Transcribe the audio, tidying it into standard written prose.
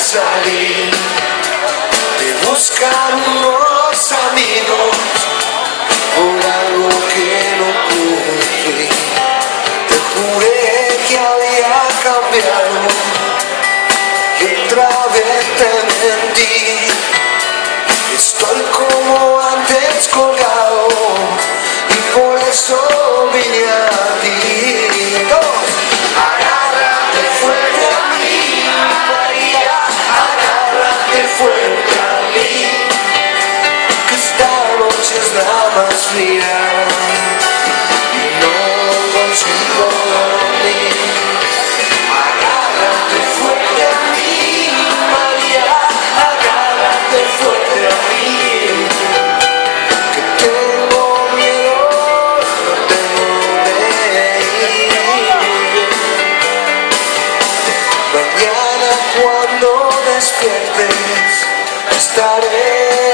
salir, de buscar unos amigos por algo que no pude. Te juré que había cambiado y otra vez te mentí. Estoy como antes colgado y por eso vine a ti. Agárrate fuerte a mí, María, agárrate fuerte a mí, que esta noche es la más fría y no consigo dormir. Agárrate fuerte a mí, María, agárrate fuerte a mí, que tengo miedo, no tengo dónde ir. Mañana cuando despiertes estaré